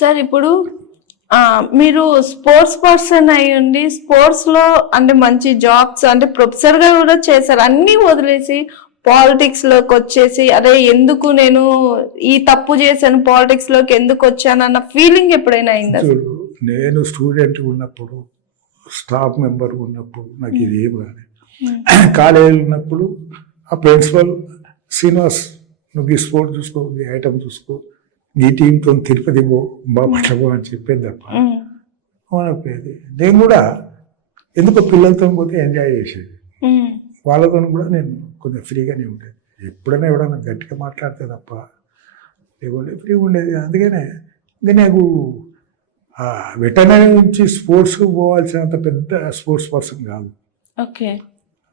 Sir ఇప్పుడు మీరు sports person అయి ఉండి స్పోర్ట్స్ లో అంటే మంచి జాబ్స్ అంటే ప్రొఫెసర్ గా కూడా చేశారు, అన్ని వదిలేసి పాలిటిక్స్ లోకి వచ్చేసి అదే ఎందుకు నేను ఈ తప్పు చేశాను, పాలిటిక్స్ లోకి ఎందుకు వచ్చానన్న ఫీలింగ్ ఎప్పుడైనా అయిందా? నేను స్టూడెంట్ ఉన్నప్పుడు, స్టాఫ్ మెంబర్ ఉన్నప్పుడు నాకు ఇది ఏం రాలేదు. కాలేజీలో ఉన్నప్పుడు ఆ ప్రిన్సిపల్ శ్రీనివాస్, నువ్వు ఈ స్పోర్ట్ చూసుకో, ఈ ఐటమ్ చూసుకో, ఈ టీంతో తిరుపతి పో, బాపట్ల అని చెప్పేది తప్ప అవునపోయేది. నేను కూడా ఎందుకో పిల్లలతో పోతే ఎంజాయ్ చేసేది, వాళ్ళతో కూడా నేను కొంచెం ఫ్రీగానే ఉండేది. ఎప్పుడైనా ఎవడన్నా గట్టిగా మాట్లాడితే తప్ప లేకుంటే ఫ్రీగా ఉండేది. అందుకనే ఇంకా నాకు వెటర్నరీ నుంచి స్పోర్ట్స్కి పోవాల్సినంత పెద్ద స్పోర్ట్స్ పర్సన్ కాదు. ఓకే.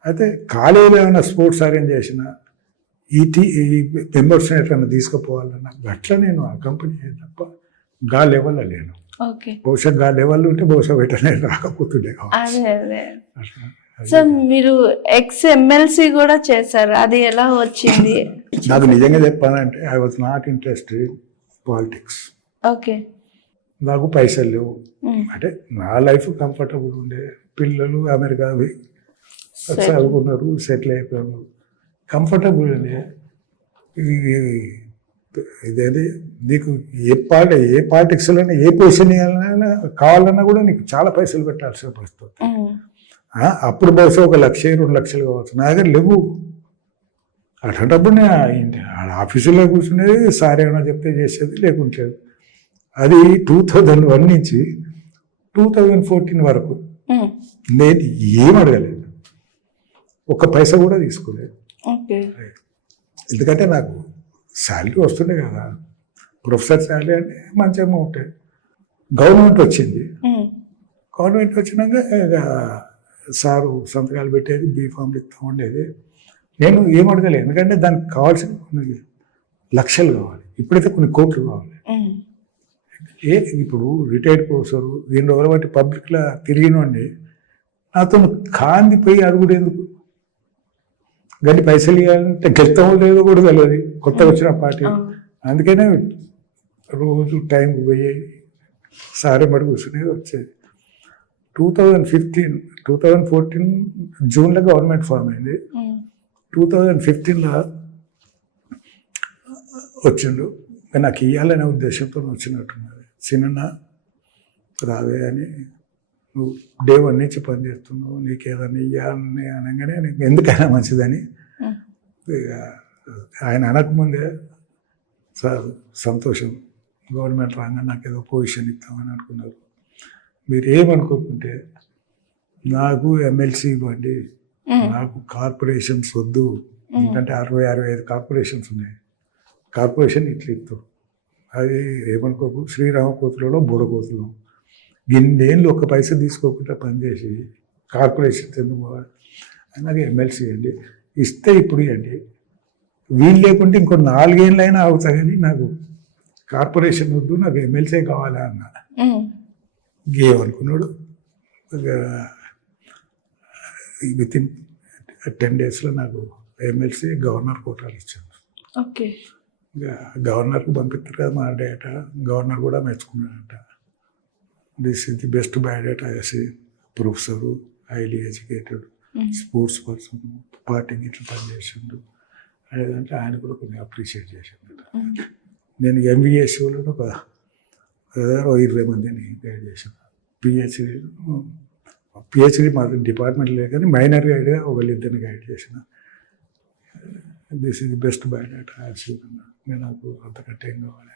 అయితే కాలేజీలో ఏమైనా స్పోర్ట్స్ అరేంజ్ చేసిన ఈ మెంబర్స్ ఎట్లన్నా తీసుకుపోవాలన్నా అట్లా నేను ఆ కంపెనీ తప్ప గా లెవెల్లో లేను. బహుశా గా లెవెల్ ఉంటే బహుశా వెంటనే రాకపోతుండే. సార్ మీరు ఎక్స్ ఎమ్మెల్సీ కూడా చేశారు, అది ఎలా వచ్చింది? నాకు నిజంగా చెప్పాలంటే I was not interested in politics. Okay. నాకు పైసలు లేవు, అంటే నా లైఫ్ కంఫర్టబుల్ ఉండే, పిల్లలు అమెరికా చదువుకున్నారు, సెటిల్ అయిపోయారు, కంఫర్టబుల్ ఉంది. ఇదేది నీకు ఏ పాలిటిక్స్లోనే ఏ పొజిషన్ కావాలన్నా కూడా నీకు చాలా పైసలు పెట్టాల్సిన పరిస్థితి. అప్పుడు బహుశా 1 లక్ష 2 లక్షలు కావచ్చు, నా దగ్గర లేవు. అటువంటిప్పుడు నేను ఆఫీసులో కూర్చునేది, సార్ ఏమైనా చెప్తే చేసేది, లేకుంటేది. అది 2001 నుంచి 2014 వరకు నేను ఏం అడగలేదు, 1 పైసా కూడా తీసుకోలేదు. ఎందుకంటే నాకు శాలరీ వస్తుండే కదా, ప్రొఫెసర్ శాలరీ అంటే మంచి అమౌంట్. గవర్నమెంట్ వచ్చింది, గవర్నమెంట్ వచ్చినాక సారు సంతకాలు పెట్టేది, బీఫామ్లు ఇస్తూ ఉండేది. నేను ఏం అడగలేదు, ఎందుకంటే దానికి కావాల్సిన కొన్ని లక్షలు కావాలి, ఇప్పుడైతే కొన్ని కోట్లు కావాలి. ఇప్పుడు రిటైర్డ్ ప్రొఫెసర్ 2 రోజుల బట్టి పబ్లిక్లో తిరిగినండి, నాతో కాందిపోయి అడుగుడు ఎందుకు? గట్టి పైసలు ఇవ్వాలంటే గెలుతామో లేదో కూడా తెలియదు, కొత్తగా వచ్చిన పార్టీ. అందుకనే రోజు టైంకి పోయి సారే మడి కూర్చునేది వచ్చేది. 2014 జూన్లో గవర్నమెంట్ ఫామ్ అయింది. 2015లో వచ్చిండు. నాకు ఇవ్వాలనే ఉద్దేశంతో వచ్చినట్టున్నది. చిన్న రావే అని, నువ్వు డే 1 నుంచి పనిచేస్తున్నావు, నీకు ఏదైనా ఇవ్వాలని అనగానే నీకు ఎందుకైనా మంచిదని ఆయన అనకముందే, సార్ సంతోషం, గవర్నమెంట్ రాగానే నాకు ఏదో పొజిషన్ ఇస్తామని అనుకున్నారు. మీరు ఏమనుకోకుంటే నాకు ఎమ్మెల్సీ ఇవ్వండి, నాకు కార్పొరేషన్స్ వద్దు, ఎందుకంటే 60-65 కార్పొరేషన్స్ ఉన్నాయి, కార్పొరేషన్ ఇట్లా ఇస్తాం. అది ఏమనుకోకు, శ్రీరామకోతులలో బుడకోతులు గిన్నేళ్ళు 1 పైసా తీసుకోకుండా పనిచేసి కార్పొరేషన్స్ ఎందుకు నాకు ఎమ్మెల్సీ ఇవ్వండి, ఇస్తే ఇప్పుడు ఇవ్వండి, వీలు లేకుంటే ఇంకో 4 ఏళ్ళైనా అవుతా కానీ నాకు కార్పొరేషన్ వద్దు, నాకు ఎమ్మెల్సీ కావాలా అన్న. ఏమనుకున్నాడు, వితిన్ 10 డేస్లో నాకు ఎమ్మెల్సీ గవర్నర్ కోటాలు ఇచ్చాను. గవర్నర్కు పంపిస్తారు కదా మా డేటా, గవర్నర్ కూడా మెచ్చుకున్నాడంట. This is the best biodata వేసి, professor, highly educated, sports person, పార్టీకి ఇట్లా పనిచేసిండు అదేంటే ఆయన కూడా కొంచెం అప్రిషియేట్ చేసిండు. నేను ఎంబీఎస్లో ఒక 20 మందిని గైడ్ చేశాను. పిహెచ్డి మా డిపార్ట్మెంట్ లేదు కానీ మైనర్ గైడ్గా 1-2 గైడ్ చేసిన. This is the best biodata వేసి, నాకు అంతకంటే ఏం కావాలి.